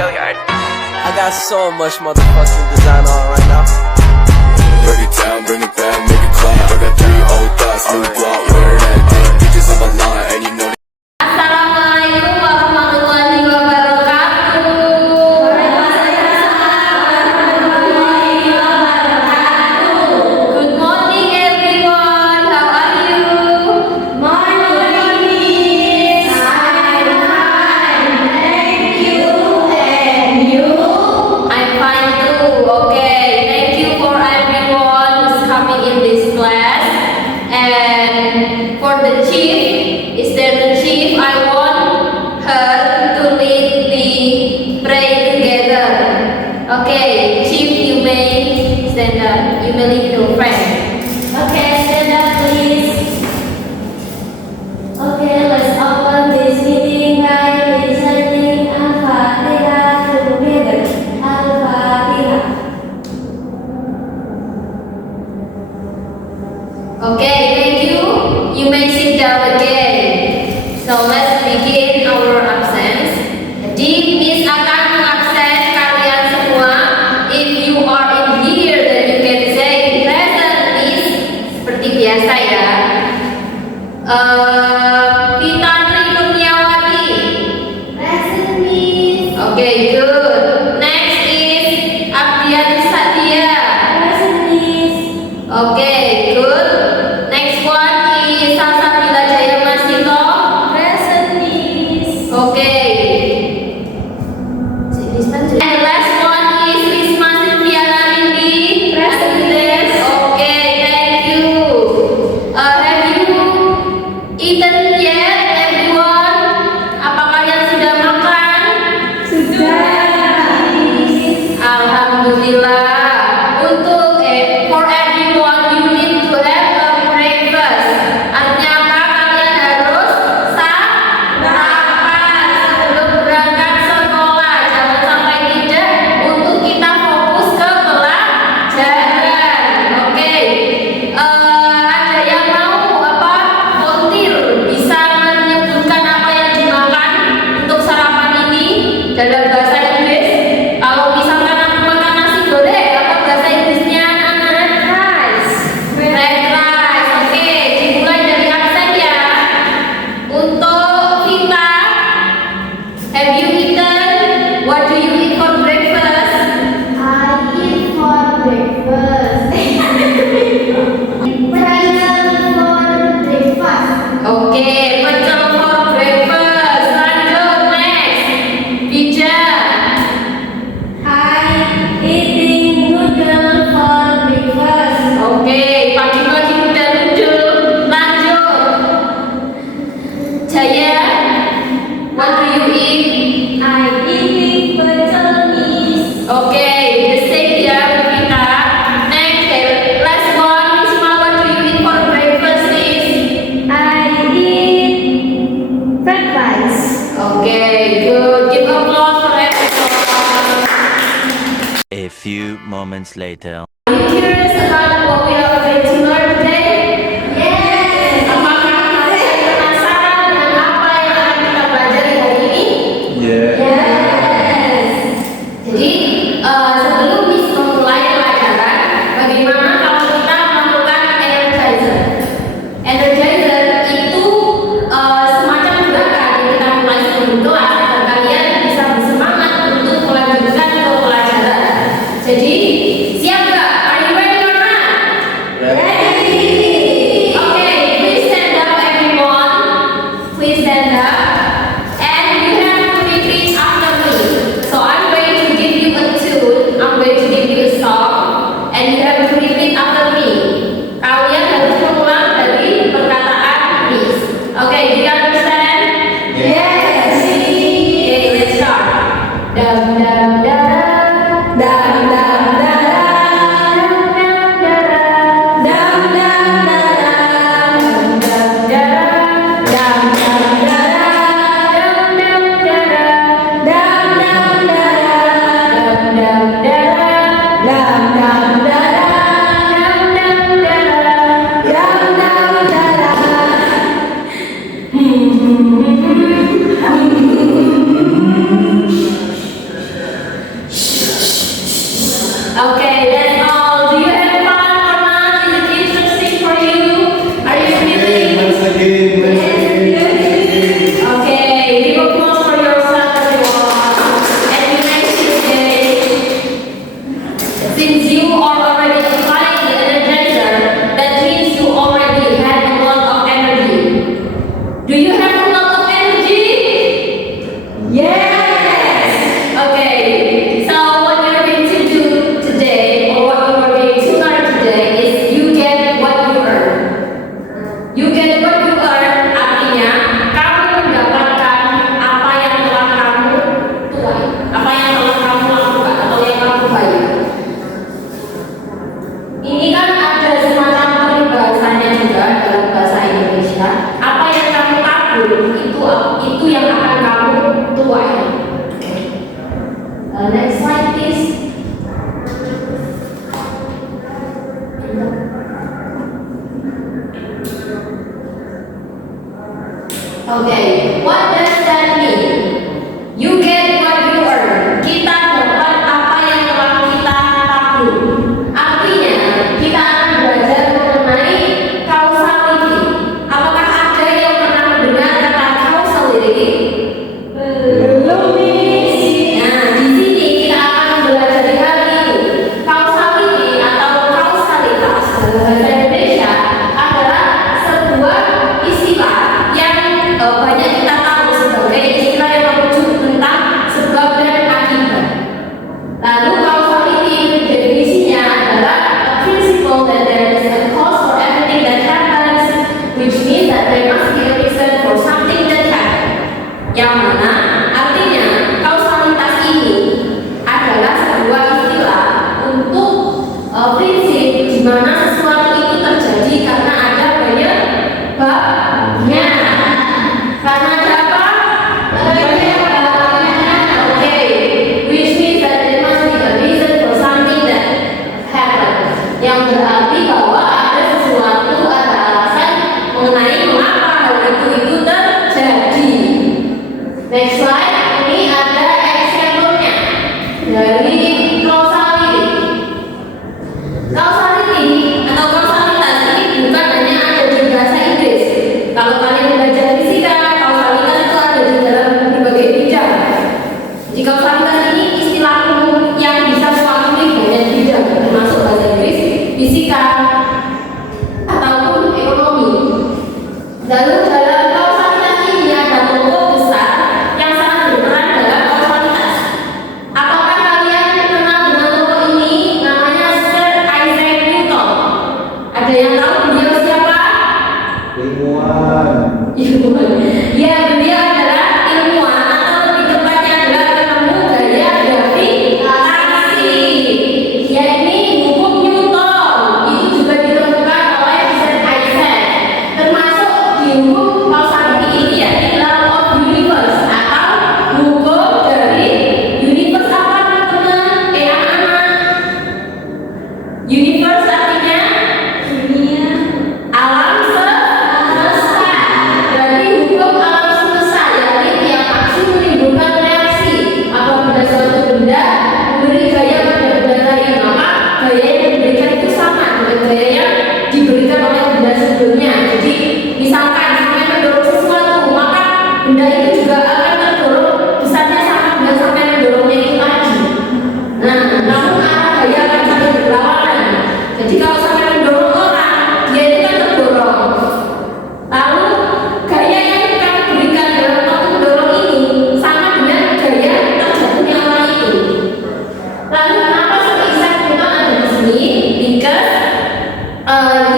I got so much motherfucking design on right now. Break it down, bring it back, make it clap. I got 3 old thoughts, new guap, wear that thing. Bitches on my line, and you know. Assalamualaikum warahmatullahi wabarakatuh. Good morning everyone. How are you? Morning. I'm fine. Thank you. And you? I'm fine too. Okay. Thank you for everyone who's coming in this class. And for the chief, is there the chief? I want her to lead the pray together. Okay, chief, you may stand up. You may lead your friend. Okay, stand up please. Okay, let's open this meeting by reciting Al-Fatihah together. Al-Fatihah. Okay, thank you. You may sit down again. So let's begin our absence. Jadi Miss akan mengabsen kalian semua. If you are in here, then you can say present Miss seperti biasa ya. Vita Tri Kurniawati. Present Miss. Okay, good. Next is Abdian Sadia. Present Miss. Okay, good. Next one is Salsabila Jaya Masito. Present Miss. Okay. And the last one is Risma Silviana Rindi. Present Miss. Okay, thank you. Have you eaten yet, everyone? Apa kalian sudah makan? Sudah. Alhamdulillah. Untuk for everyone you need to have a breakfast. Artinya apa? Kalian harus sarapan sebelum berangkat sekolah. Jangan sampai tidak untuk kita fokus ke pelajaran. Oke. Ada yang mau apa? Volunteer bisa menyebutkan apa yang dimakan untuk sarapan ini dalam bahasa Inggris. Kalau misalkan aku makan nasi goreng, apa bahasa Inggrisnya? Red rice. Red rice. Oke, dimulai dari absen ya. Untuk Vita, have you eaten? What do you eat for breakfast? I eat for breakfast. Oke, pecel for breakfast. Lanjut, next. Bija. I eating noodle for breakfast. Oke, pagi-pagi udah noodle. Lanjut. Jaya, what do you eat? I eating pecel Miss. Oke, the same ya, Vita. Next, last one, Risma, what do you eat for breakfast, Miss? I eat fried rice. Oke, good. Give applause for everyone. A few moments later. Are you curious about what we are going to learn today? Yes. Apakah kalian penasaran dengan apa yang akan kita pelajari hari ini? Yes. Jadi sebelum Miss memulai pelajaran, bagaimana kalau kita melakukan energizer? Energizer itu semacam gerakan yang kita mulai sebelum kelas agar kalian bisa bersemangat untuk melanjutkan ke pelajaran. Jadi siap nggak? Are you ready or not? Next slide, ini ada example-nya dari causality. Causality atau kausalitas ini bukan hanya ada di bahasa Inggris. Kalau kalian belajar fisika, kausalitas itu ada di dalam berbagai bidang. Jadi kausalitas ini istilah umum yang bisa mewakili banyak bidang, termasuk bahasa Inggris, fisika, ataupun ekonomi. Lalu dalam kausalitas ini ada tokoh besar yang sangat berperan dalam kausalitas. Apakah kalian kenal dengan tokoh ini? Namanya Sir Isaac Newton. Ada yang tahu beliau siapa? Ilmuwan. Ya, beliau adalah ilmuwan atau lebih tepatnya adalah penemu gaya gravitasi, yakni hukum Newton. Itu juga ditemukan oleh Sir Isaac. Termasuk di hukum kausality ini yakni law of universe atau hukum dari universe apa teman-teman? Anak-anak. Universe artinya dunia, alam semesta. Berarti hukum alam semesta yakni tiap aksi menimbulkan reaksi. Apabila suatu benda memberi gaya pada benda lain, maka gaya yang diberikan itu sama dengan gaya yang diberikan oleh benda sebelumnya. Jadi misalkan sampai mendorong sesuatu, maka benda itu juga akan terdorong besarnya sama dengan sampai mendorongnya itu lagi. Nah, namun arah gaya akan saling berlawanan. Jadi kalau sampai mendorong orang, dia itu kan terdorong. Lalu gaya yang kita berikan dalam waktu mendorong ini sama dengan gaya terjatuhnya orang itu. Lalu kenapa Sir Isaac Newton ada di sini? Because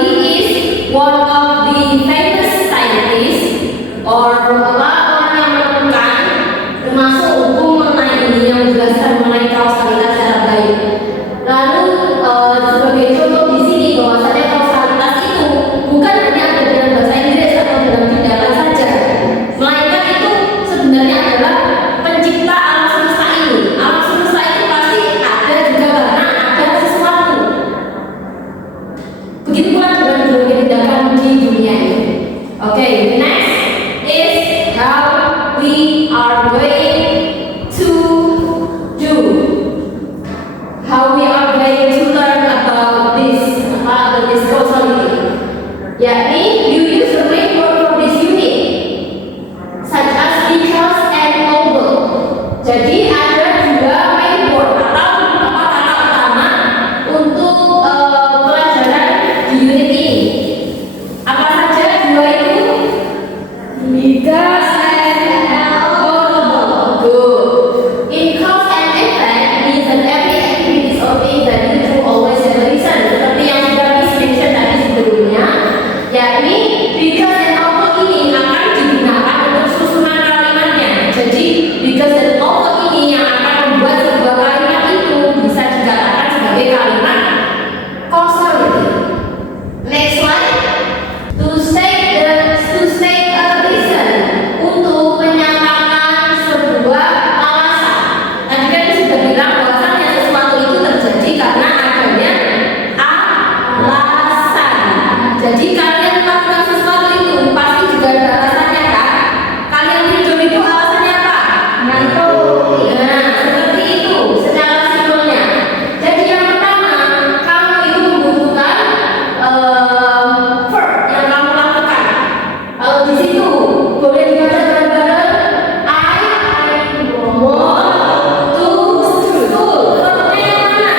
he is one of the famous scientists or orang yang menemukan termasuk hukum mengenai ini yang menjelaskan mengenai kausalitas secara baik. Lalu sebagai contoh di sini bahwasanya kausalitas itu bukan hanya ada dalam bahasa Inggris atau dalam tindakan saja, melainkan itu sebenarnya adalah pencipta alam semesta ini. Alam semesta itu pasti ada juga karena ada sesuatu. Begitu pula dengan berbagai tindakan di dunia ini. Oke, next is how we are going to do. How we are going to learn about this causality. Yakni you use the framework for this unit, such as because and although. Jadi ada dua framework atau kata utama untuk pelajaran di unit ini. Apa saja dua itu? Because and although. Good. In cause and effect means that every activity or thing that you do always have a reason. Seperti yang sudah mention tadi sebelumnya, yakni because and although ini akan digunakan untuk susunan kalimatnya. Jadi because and although ini yang akan membuat sebuah kalimat itu bisa dikatakan sebagai kalimat causality. Next slide. To state a reason, untuk menyatakan sebuah alasan. Tadi kan sudah bilang bahwasannya sesuatu itu terjadi karena adanya alasan. Jadi kalian melakukan sesuatu itu pasti juga ada alasannya kan? Kalian tidur itu alasannya apa? Ngantuk. Nah, seperti itu secara simpelnya. Jadi yang pertama, kamu itu membutuhkan verb yang kamu lakukan. Kalau di situ boleh dibaca bareng-bareng. I want to school. Verbnya yang mana?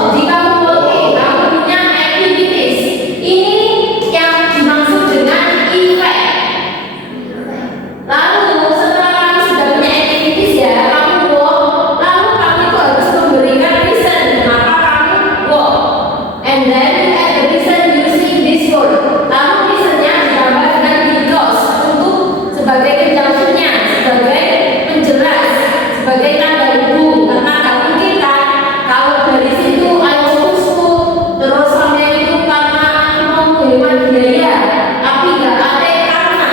Jadi kamu punya activities. Ini yang dimaksud dengan effect. Lalu setelah kamu sudah punya activities ya, kamu walk. Lalu kamu itu harus memberikan reason kenapa kamu walk. And then you add the reason using this word. Lalu reasonnya ditambah dengan because untuk sebagai conjunctionnya, sebagai penjelas, sebagai tanda hubung. Karena nggak mungkin kan kalau dari situ I want to school terus sampai itu karena aku mau menghemat biaya, tapi nggak ada karena.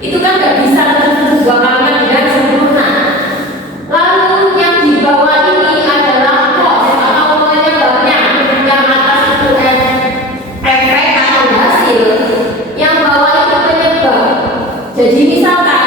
Itu kan nggak bisa tersusun sebuah kalimat dengan sempurna. Lalu yang di bawah ini adalah cause atau penyebabnya. Yang atas itu efek atau hasil. Yang bawah itu penyebab. Jadi misalkan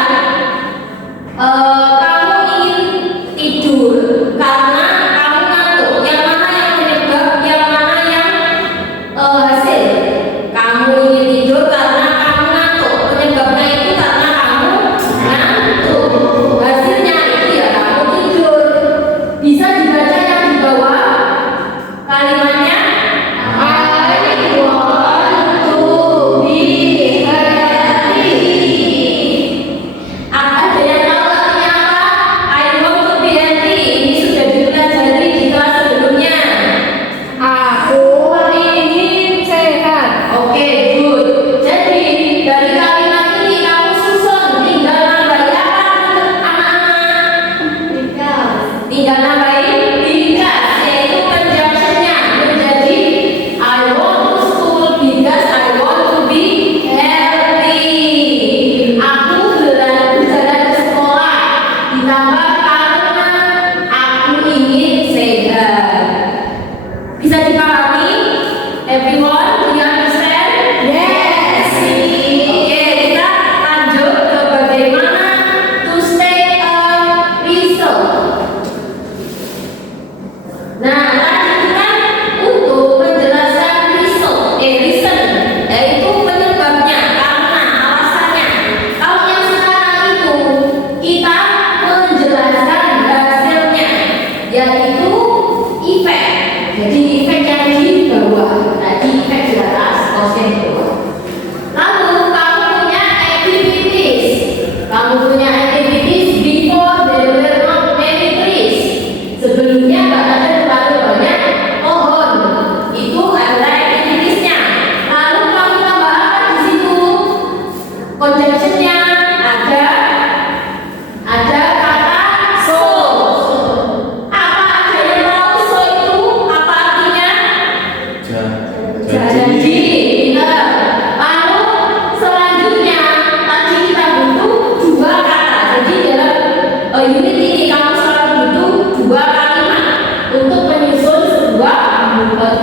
unit ini kamu selalu butuh 2 kalimat untuk menyusun sebuah kontras,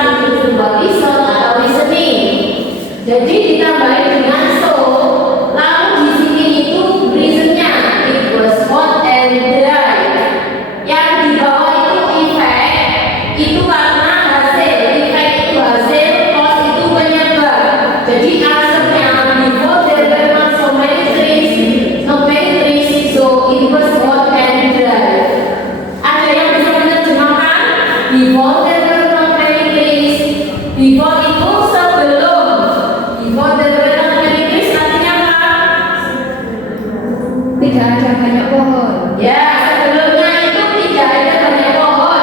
menyusun sebuah reason atau reasoning. Jadi ditambahin dengan so, lalu di sini itu reasonnya it was hot and dry. Yang di bawah itu effect, itu karena hasil, effect itu hasil, cause itu penyebab. Jadi answernya before there were not so many trees, so it was hot and dry. Ada yang bisa menerjemahkan before there were not many trees, before itu sebelum, before there were not many trees artinya apa? Tidak ada banyak pohon. Ya, sebelumnya itu tidak ada banyak pohon.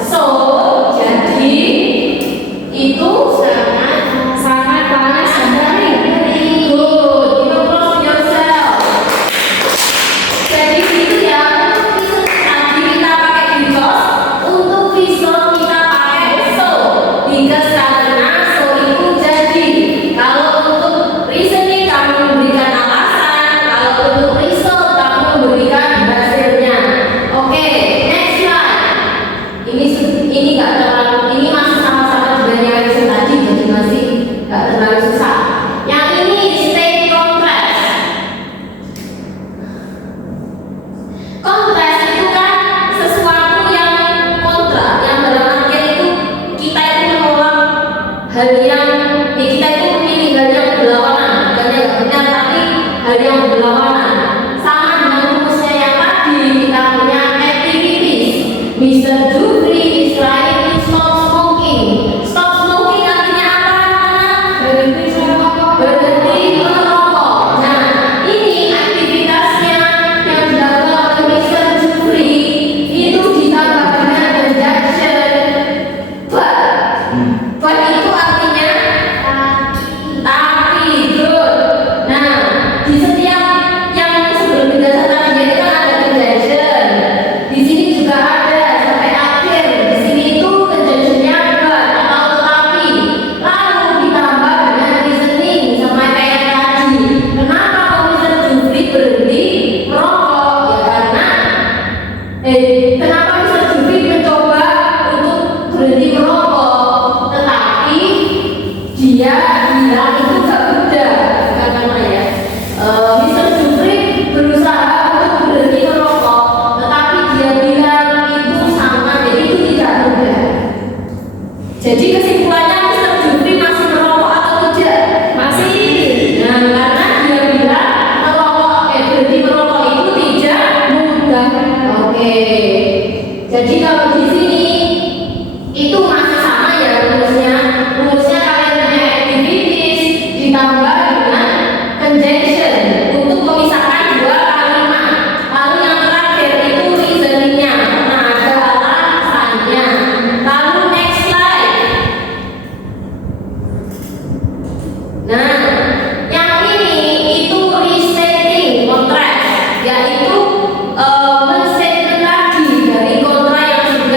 So, jadi itu sangat panas dan kering. Good, you close yourself. Jadi itu ya, untuk tadi kita pakai because, untuk visual kita pakai so. Because karena so itu jadi. Kalau untuk reasoning kamu memberikan alasan, kalau untuk result kamu memberikan hasilnya. Oke, next slide. Ini nggak terlalu, ini masih sama-sama dengan yang result tadi, jadi masih nggak terlalu susah. Yang ini state contrast. Kontras itu kan sesuatu yang kontra, yang dalam artian itu kita itu menolak hal yang kita itu memilih hal yang berlawanan, bukan yang benar tapi hal yang berlawanan. Sama dengan rumusnya yang tadi, kita punya activities. Mr. Jufri is trying to stop smoking. Stop smoking artinya apa? Berhenti merokok. Berhenti merokok. Nah, ini aktivitasnya yang dilakukan oleh Mr. Jufri itu ditambah dengan conjunction but itu artinya tapi good. Nah, di setiap yang sebelum penjelasan tadi itu kan ada conjunction. Di sini juga ada sampai akhir. Di sini itu conjunctionnya but atau tetapi. Lalu ditambah dengan reasoning sama kayak tadi. Kenapa kok Mr. Jufri berhenti merokok? Ya karena kenapa Mr. Jufri mencoba untuk berhenti merokok, tetapi dia bilang itu gak mudah karena ya Mr. Jufri berusaha untuk berhenti merokok, tetapi dia bilang itu sama, jadi itu tidak mudah. Jadi kesimpulannya Mr. Jufri masih merokok atau tidak? Masih. Nah, karena dia bilang berhenti merokok itu tidak mudah. Oke. Jadi kalau di sini itu masih sama ya rumusnya. Rumusnya kalian punya activities ditambah dengan conjunction untuk memisahkan 2 kalimat. Lalu yang terakhir itu reasoningnya, karena ada alasannya. Lalu next slide. Nah, yang ini itu restating contrast, yaitu men-statement lagi dari kontra yang sudah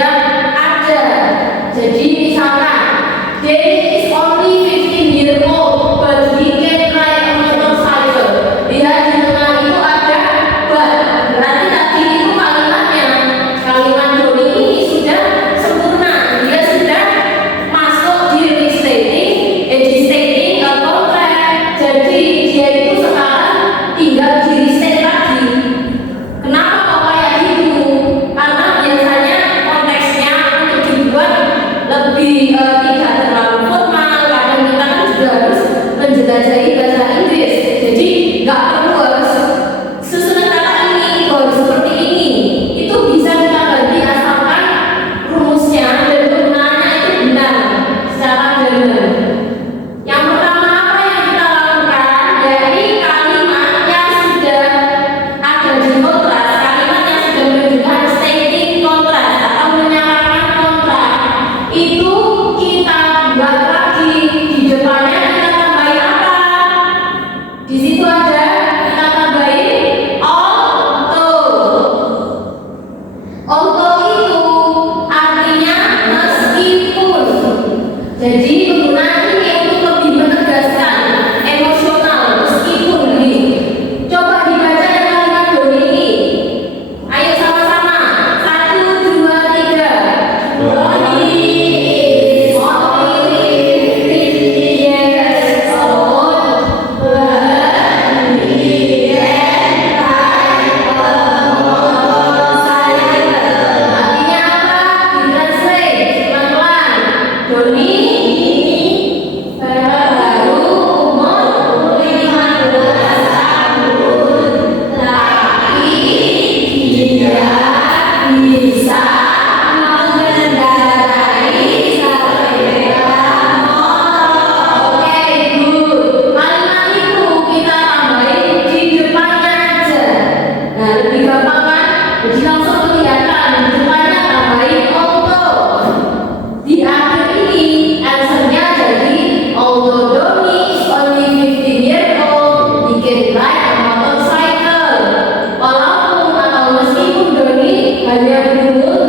hanya berumur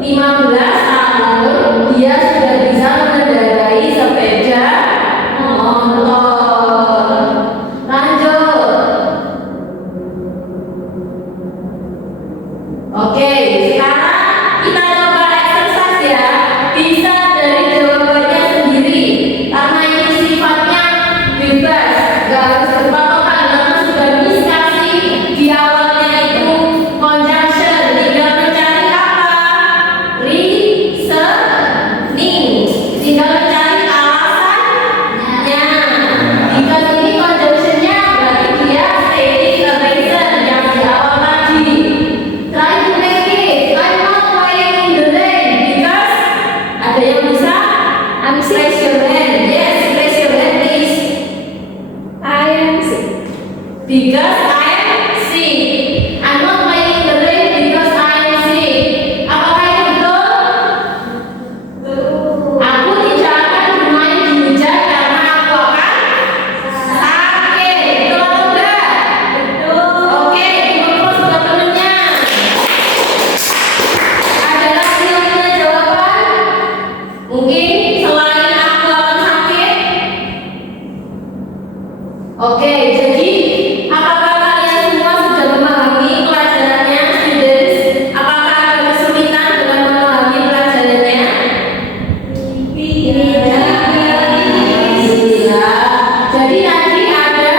15 tahun, dia sudah bisa mengendarai sepeda motor. Lanjut. Oke, sekarang kita coba exercise ya. Bisa dari jawabannya sendiri, karena ini sifatnya bebas, gak harus berpatokan. Karena sudah dikasih di awalnya itu conjunction, tinggal mencari apa? Reasoning, tinggal mencari alasannya. Jika ini conjunctionnya berarti dia stating a reason yang di awal tadi. Try to make it. I'm not playing in the rain because ada yang bisa? Raise your hand. Yes, raise your hand please. I am sick. Because I am sick. I'm not playing in the rain because I am sick. Apakah itu betul? Aku tidak akan bermain di hujan karena aku akan sakit. Betul atau enggak? Oke, terus teman-temannya. Ada lagi yang punya jawaban? Mungkin selain aku akan sakit. Oke, jadi apakah kalian semua sudah memahami pelajarannya, students? Apakah ada kesulitan dalam memahami pelajarannya? Tidak. Jadi tadi ada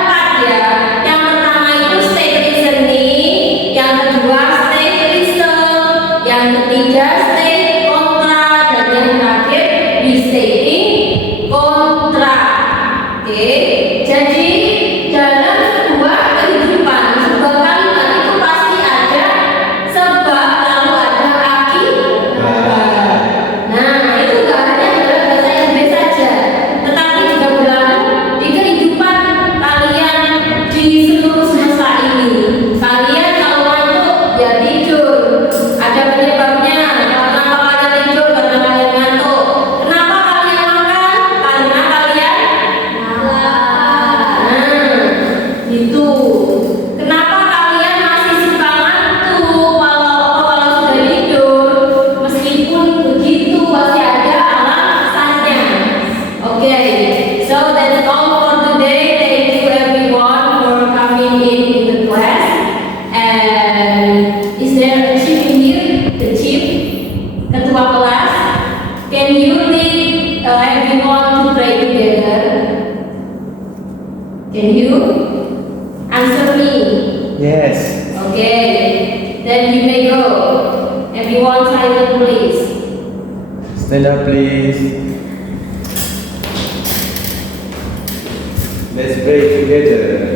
4 ya. Yang pertama itu state reasoning, yang kedua state reason, yang ketiga state kontra, dan yang terakhir restating kontra. Oke, jadi dalam sebuah kehidupan, sebuah kalimat itu pasti ada sebab lalu ada akibat. Nah, itu gak hanya dalam bahasa Inggris saja, tetapi juga berlaku di kehidupan kalian di seluruh semesta ini. Kalian kalau ngantuk ya tidur, ada penyebabnya. Karena apa kalian tidur? Karena kalian ngantuk. Kenapa kalian makan? Karena kalian itu. Kenapa kalian masih suka ngantuk walau sudah tidur? Meskipun begitu pasti ada alasannya. Oke, so that's all for today. Thank you everyone for coming in the class. And is there a chief in here? The chief, ketua kelas. Can you lead everyone to pray together? Can you answer me? Yes. Okay, then you may go. Everyone silent please. Stand up, please. Let's pray together.